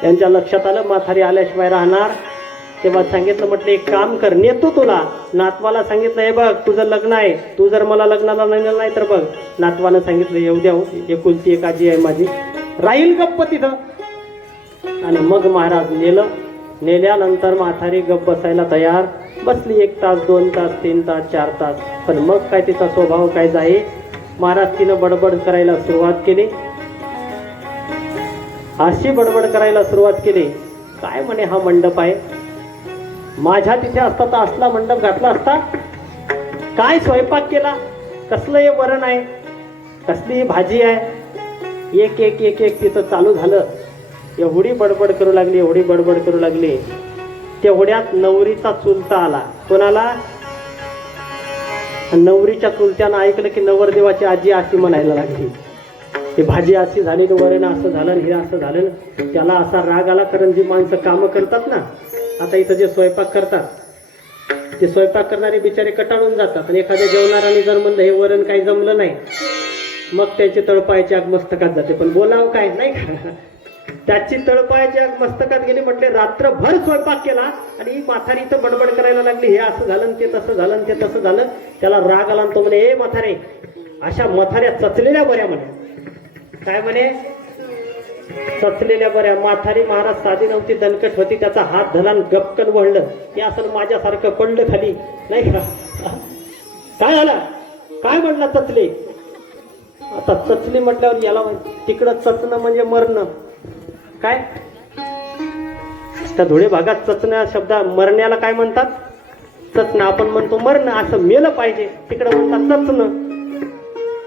त्यांच्या लक्षात आलं म्हातारी आल्याशिवाय राहणार. तेव्हा सांगितलं, म्हटलं एक काम कर, नेतो तुला. नातवाला सांगितलं, हे बघ तुझं लग्न आहे, तू जर मला लग्नाला नेलं नाही तर बघ. नातवानं सांगितलं, येऊ द्या, एकुलती एक आजी आहे माझी, राहील गप्प तिथं. आणि मग महाराज नेल्यानंतर म्हातारी गप्प बसायला तयार. बसली 1 तास 2 तास 3 तास 4 तास. पण मग काय तिचा स्वभाव काय जाई, महाराज तिनं बडबड करायला सुरुवात केली. अशी बडबड करायला सुरुवात केली, काय म्हणे हा मंडप आहे, माझ्या तिथे असता तर असला मंडप घातला असता, काय स्वयंपाक केला, कसलं हे वरण आहे, कसली ही भाजी आहे, एक एक एक एक तिथं चालू झालं. एवढी बडबड करू लागली, एवढी बडबड करू लागली. तेवढ्यात नवरीचा चुलता आला. कोणाला? नवरीच्या चुलत्यानं ऐकलं की नवरदेवाची आजी अशी म्हणायला लागली, ही भाजी अशी झाली, वरण असं झालं, हे असं झालं. त्याला असा राग आला, कारण जी माणसं कामं करतात ना, आता इथं जे स्वयंपाक करतात, ते स्वयंपाक करणारे बिचारे कटाळून जातात. आणि एखाद्या जेवणाराने जर म्हणलं हे वरण काही जमलं नाही, मग त्याची तळपायाची आग मस्तकात जाते. पण बोलावं काय, नाही का, त्याची तळपायाची आग मस्तकात गेली. म्हटले रात्रभर स्वयंपाक केला आणि ही म्हातारी इथं बडबड करायला लागली, हे असं झालं, ते तसं झालं, ते तसं झालं. त्याला राग आला, तो म्हणे, ए म्हातारे, अशा म्हाताऱ्या चचलेल्या बऱ्या म्हणे. काय म्हणे? चचलेल्या बऱ्या. म्हातारी महाराज साधी नव्हती, दणकट होती. त्याचा हात धरान गपकन वळलं, हे असं माझ्यासारखं पडलं खाली, नाही का. काय झालं, काय म्हणलं, चचले. आता चचली म्हटल्यावर याला तिकडं चचणं म्हणजे मरणं. काय त्या धुळे भागात चचण्या शब्द, मरण्याला काय म्हणतात? चचणं. आपण म्हणतो मरणं, असं मेलं पाहिजे, तिकडं म्हणतात चचणं.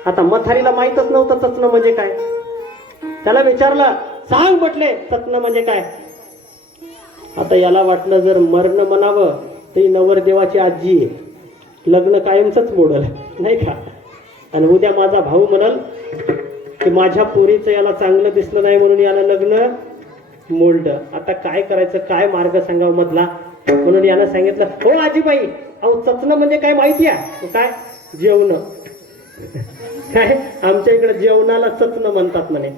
आता म्हातारीला माहीतच नव्हतं चचणं म्हणजे काय. त्याला विचारलं, सांग म्हटले चचणं म्हणजे काय. आता याला वाटलं जर मरण म्हणावं तर नवरदेवाची आजी आहे, लग्न कायमचंच मोडल, नाही का. आणि उद्या माझा भाऊ म्हणाल की माझ्या पोरीचं याला चांगलं दिसलं नाही म्हणून याला लग्न मोडलं. आता काय करायचं, काय मार्ग सांगावं मधला. म्हणून यानं सांगितलं, हो आजीबाई, अहो चचणं म्हणजे काय माहिती आहे? काय? जेवणं. काय आमच्या इकडे जेवणाला चचणं म्हणतात म्हणे.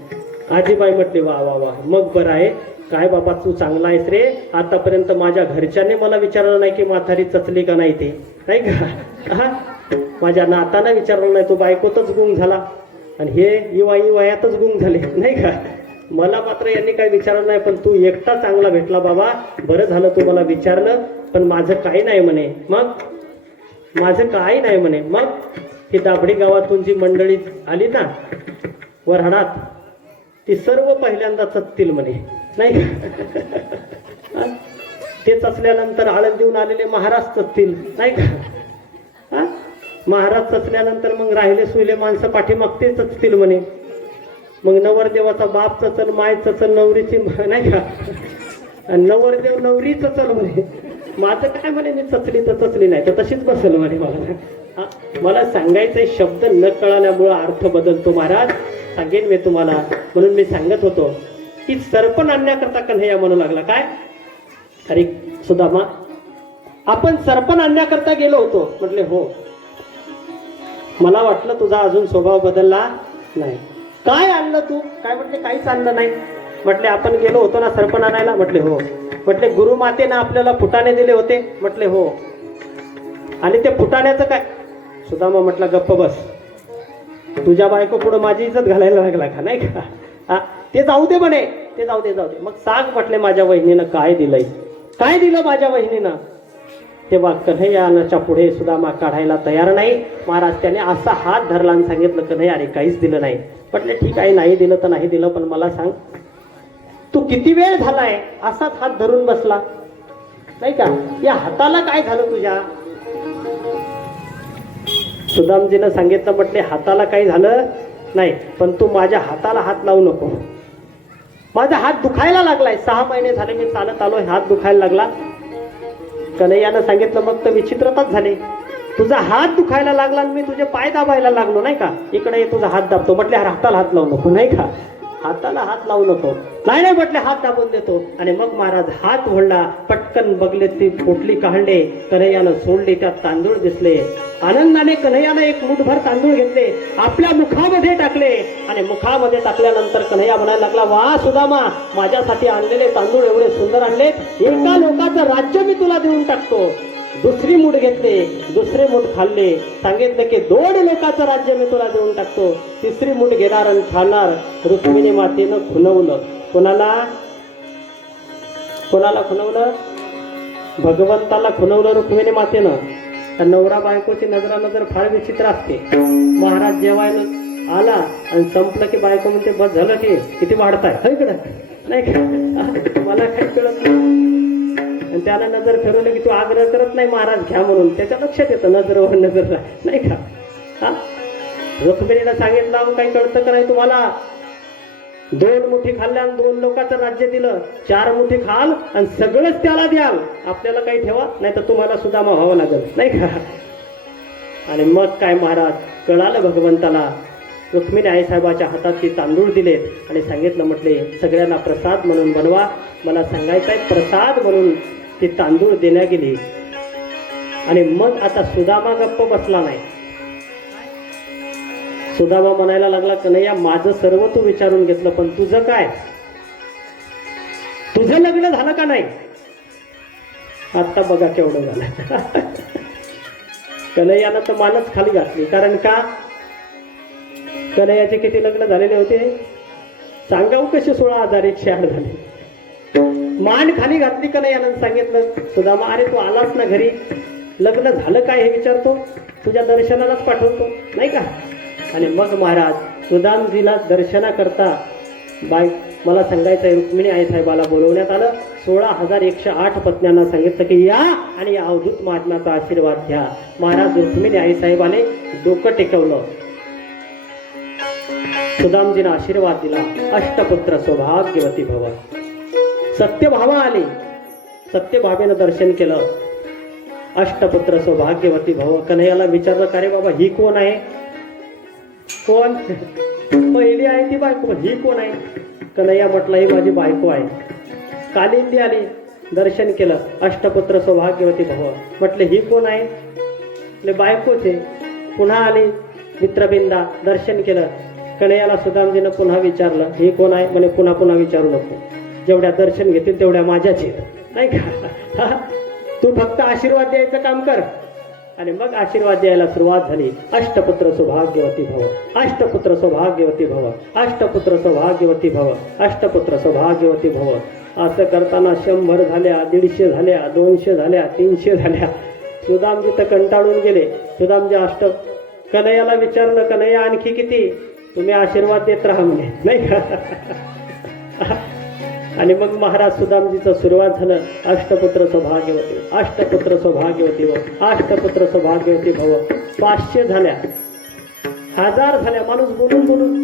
आजीबाई म्हटली, वा वा वा, मग बरं आहे. काय बाबा तू चांगला आहेस रे, आतापर्यंत माझ्या घरच्यांनी मला विचारलं नाही की म्हातारी चचली का नाही ते, नाही का. हा, माझ्या नाताना विचारलं नाही, तो बायकोतच गुंग झाला आणि हे वयातच गुंग झाले, नाही का. मला मात्र यांनी काही विचारलं नाही, पण तू एकटा चांगला भेटला बाबा, बरं झालं तू मला विचारलं. पण माझं काही नाही म्हणे. मग माझं काही नाही म्हणे. मग ही दाभडी गावातून जी मंडळी आली ना वऱ्हाडात, ती सर्व पहिल्यांदा चचतील म्हणे, नाही का. ते चचल्यानंतर आळंद देऊन आलेले महाराज चचतील, नाही का. महाराज चचल्यानंतर मग राहिले सुले माणसं पाठीमागते चचतील म्हणे. मग नवरदेवाचा बाप चचल, माय चचल, नवरीची, नाही का. आणि नवरदेव नवरी चचल म्हणे. माझं काय म्हणे, मी चचली तर चचली नाही तर तशीच बसल म्हणे. मला सांगायचे शब्द न कळाल्यामुळं अर्थ बदलतो महाराज, सांगेन मी तुम्हाला. म्हणून मी सांगत होतो की सरपण आणण्याकरता कन्हैया म्हणू लागला. काय? अरे सुदामा, आपण सरपण आणण्याकरता गेलो होतो. म्हटले हो. मला वाटलं तुझा अजून स्वभाव बदलला नाही. काय आणलं तू? काय म्हटले, काहीच आणलं नाही. म्हटले आपण गेलो होतो ना सरपण आणायला. म्हटले हो. म्हटले गुरुमातेनं आपल्याला फुटाणे दिले होते. म्हटले हो. आणि ते फुटाण्याचं काय? सुदामा म्हटला गप्प बस, तुझ्या बायको पुढे माझी इज्जत घालायला लागला का, नाही का. ते जाऊ दे म्हणे, ते जाऊ दे, जाऊ दे. मग सांग म्हटले माझ्या वहिनीनं काय दिलंय, काय दिलं माझ्या वहिनीनं. तेव्हा कन्हैयाच्या पुढे सुदामा काढायला तयार नाही. महाराज त्याने असा हात धरला आणि सांगितलं, कन्हैया अरे काहीच दिलं नाही. म्हटले ठीक आहे, नाही दिलं तर नाही दिलं, पण मला सांग तू किती वेळ झालाय असाच हात धरून बसला, नाही का. या हाताला काय झालं तुझ्या? सुदामजीनं सांगितलं, म्हटले हाताला काही झालं नाही, पण तू माझ्या हाताला हात लावू नको. माझा हात दुखायला लागलाय, 6 महिने झाले मी चालत आलोय, हात दुखायला लागला. कन्हैयानं सांगितलं मग तर विचित्रताच झाली. तुझा हात दुखायला लागला आणि मी तुझे पाय दाबायला लागलो नाही का, इकडे ये तुझा हात दाबतो. म्हटले हाताला हात लावू नको नाही का, हाताला हात लावू नको. नाही नाही म्हटले हात दाबून देतो. आणि मग महाराज हात ओढला, पटकन बघले ती पोटली काढले, कन्हैयानं सोडली, त्यात तांदूळ दिसले. आनंदाने कन्हैयानं एक मुठभर तांदूळ घेतले, आपल्या मुखामध्ये टाकले. आणि मुखामध्ये टाकल्यानंतर कन्हैया म्हणायला लागला, वा सुदामा, माझ्यासाठी आणलेले तांदूळ एवढे सुंदर आणले, एका लोकाचं राज्य मी तुला देऊन टाकतो. दुसरी मूठ घेतले, दुसरे मूठ खाल्ले, सांगितलं की 2 लोकांचं राज्य मी तुला देऊन टाकतो. तिसरी मूठ घेणार आणि खाणार. रुक्मिणी मातेनं खुणवलं. कोणाला कोणाला खुणवलं? भगवंताला खुणवलं रुक्मिणी मातेनं. तर नवरा बायकोची नजर फार विचित्र असते. महाराज जेवायला आला आणि संपलं की बायको म्हणते बस झालं की किती वाढताय इकडं नाही का, मला काही कळत नाही. आणि त्याला नजर फिरवलं की तू आग्रह करत नाही महाराज घ्या म्हणून, त्याच्या लक्षात येतं नजरवर नजर नाही का. हा, रुक्मिणीला सांगितलं अहो काही कळतं का नाही तुम्हाला, 2 मुठी खाल्ल्या आणि 2 लोकांचं राज्य दिलं, 4 मुठी खाल आणि सगळंच त्याला द्याल, आपल्याला काही ठेवा, नाही तर तुम्हाला सुद्धा व्हावं लागेल नाही का. आणि मग काय महाराज कळालं भगवंताला. रुक्मिणी आईसाहेबाच्या हातात ते तांदूळ दिले आणि सांगितलं, म्हटले सगळ्यांना प्रसाद म्हणून बनवा. मला सांगायचं आहे प्रसाद म्हणून ते तांदूळ देण्या गेली. आणि मग आता सुदामा गप्प बसला नाही. सुदामा म्हणायला लागला, कन्हैया माझं सर्व तू विचारून घेतलं, पण तुझं काय, तुझं लग्न झालं का नाही. आता बघा केवढं झालं. कन्हैयानं तर मानच खाली घातली. कारण का, कन्हैयाचे किती लग्न झालेले होते सांगाव कसे, 16,108 झाले. मान खाली घातली कन्हैयानं. सांगितलं सुदामा, अरे तू आलास ना घरी, लग्न झालं काय हे विचारतो, तुझ्या दर्शनालाच पाठवतो नाही का. आणि मग महाराज सुदामजीला दर्शना करता मला सांगायचं आहे, रुक्मिणी आईसाहेबाला बोलवण्यात आलं. 16,108 पत्न्यांना सांगितलं की या आणि या अवधूत महात्म्याचा आशीर्वाद घ्या. महाराज रुक्मिणी आईसाहेबाने डोकं टेकवलं, सुदामजीनं आशीर्वाद दिला. अष्टपुत्र सौभाग्यवती भव. सत्यभामा आली, सत्यभामेनं दर्शन केलं. अष्टपुत्र सौभाग्यवती भव. कन्हैयाला विचारलं, का रे बाबा ही कोण आहे, कोण, पहिली आहे ती बायको, ही कोण आहे. कन्हैया म्हटलं ही माझी बायको आहे. कालिंदी आली, दर्शन केलं. अष्टपुत्र सौभाग्यवती भव. म्हटले ही कोण आहे, म्हटले बायकोच आहे. पुन्हा आली मित्रबिंदा, दर्शन केलं. कन्हैयाला सुदामजीनं पुन्हा विचारलं ही कोण आहे. म्हणे पुन्हा पुन्हा विचारू नको, जेवढ्या दर्शन घेतील तेवढ्या माझ्याच नाही का. तू फक्त आशीर्वाद द्यायचं काम कर. आणि मग आशीर्वाद द्यायला सुरुवात झाली. अष्टपुत्र सौभाग्यवती भव, अष्टपुत्र सौभाग्यवती भव, अष्टपुत्र सौभाग्यवती भव, अष्टपुत्र सौभाग्यवती भव. असं करताना 100 झाल्या, 150 झाल्या, 200 झाल्या, 300 झाल्या. सुदामजी तर कंटाळून गेले. सुदामजी कन्हैयाला विचारलं, कन्हैया आणखी किती, तुम्ही आशीर्वाद देत राहा म्हणे नाही का. आणि मग महाराज सुदामजीचं सुरुवात झालं. अष्टपुत्र सौभाग्यवती, अष्टपुत्र सौभाग्यवती भव, अष्टपुत्र सौभाग्यवती भव. 500 झाल्या, 1000 झाल्या. माणूस बोलून बोलून